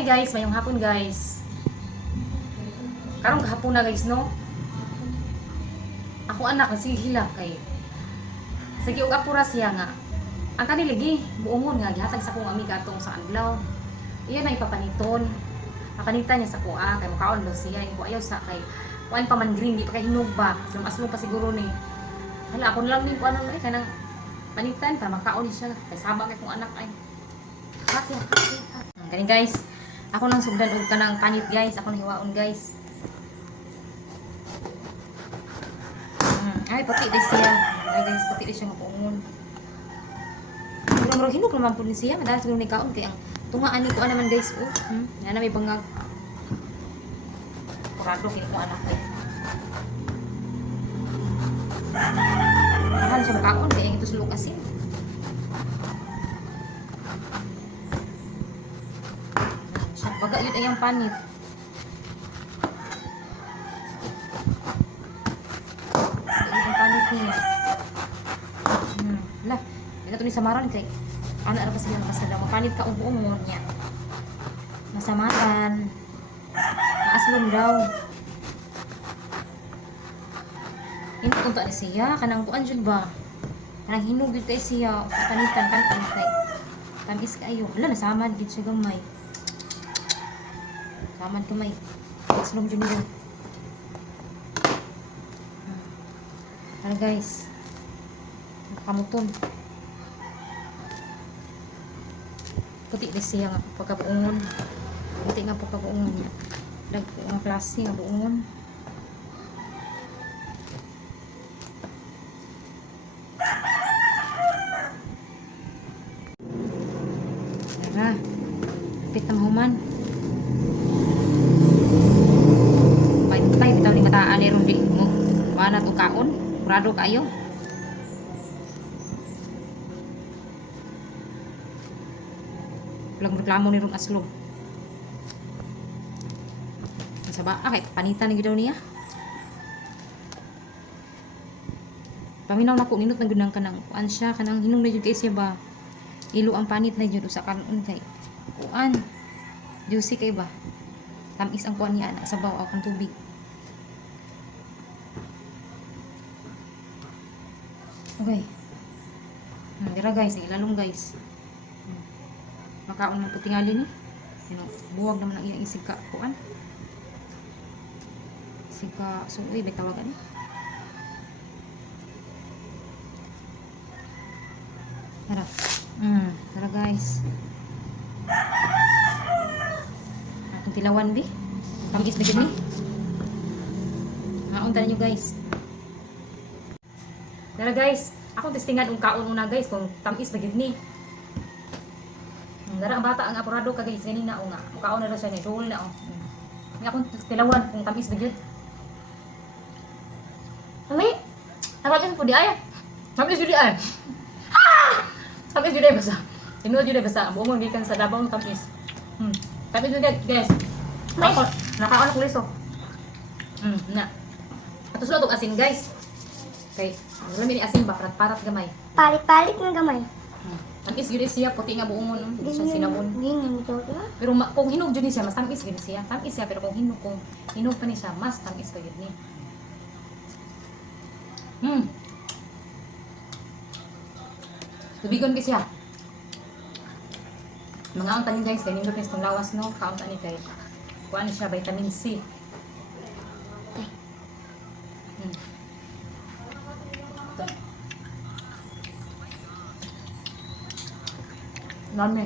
Hi guys, mayong hapon guys. Karong kahapon na guys no. Ako anak kasi hilak kay. Sige og apura siya nga. Ang kaniligi buongon nga gihatag sa kong amiga atong sa adlaw. Iya na ipapaniton. Napanita niya sa kuha kay makaon daw siya ko ayaw sa kay kuan pa man green di pa kay hinog ba. Aslo pa siguro ni. Hala ako lang ni kuan ano kanang panitan para makaon siya kay sama kay kong anak ay. Hati. Galing guys. Ako nang sugdan og kanang panit guys. Ako nang hiwaon guys. Ay pati di siya. Ay guys, pati di siya nga puungon. Pero hinuk naman po ni siya. Madalas siguro ni kaon kay ang tungaan ni ko naman guys. Oh, yan na may bangag. Kurado kini ko anak kay. Mahal siya makaon kay ito sulok asin. Baga yun ay ang panit. Baga yun ang panit niya. Lah, hindi na ito ni samaran kay anak na pa sila nakasala. Mapanit ka ubuong mo niya. Masamaran. Maaslong daw. Hindi kunta ni siya. Kanang kuan dyan ba? Kanang hinugid kay siya. Panitan kay. Tamis kayo. Hala, nasamad gid siya gamay. Saman kamay. Slong dyan nyo. Hala guys. Nakamuton. Puti na siya nga pagkabuungon. Puti nga pagkabuungon niya. Lag po ang klase nga buungon. Tara. Pit na mahuman. Bitaw ni mataan ni di mo mana to kaon kurado kayo lang reklamo ni ron aslog sa ba kay panitan ni daw niya paminaw nako ninot na gud nang kanang kuan siya kanang hinung na jud kay siya ba ilo ang panit na jud usa kanon kay kuan juicy kay ba tamis ang kuan niya anak sa baw ang tubig. Okay. Dira guys, ilalong guys. Makaon ng putingali ni. Buwag naman ang iyang isika kuan. Isika suoy ba tawagan ni? Tara. Tara guys. Atong tilawan bi. Tamis bigid ni. Maunta ninyo guys. Tara guys, akong testingan ang kaon una guys kung tamis bagid ni. Dara ang bata ang apurado ka guys ganina o nga. Mukaon na ra siya ni roll na oh. Nga akong tilawan kung tamis bagid. Mami, tawagan po di ay. Tamis jud ay. Tamis jud ay basa. Tinuod jud ay basa. Buong gikan sa Davao ng tamis. Tamis jud guys. Nakaon ko liso. Na. Atos lo tog asin guys. Okay, wala mi ni asin ba parat gamay. Palit-palit ng gamay. Tamis gyud siya puti nga buongon siya sinabon. Ganyan ito. Pero kung hinog jud ni siya mas tamis gyud siya. Tamis siya pero kung hinog pa ni siya mas tamis pa gyud ni. Tubigon ki siya. Mga ang tanin guys, kay nindot ni itong lawas no, kaon tani kay kuan siya vitamin C. Nami.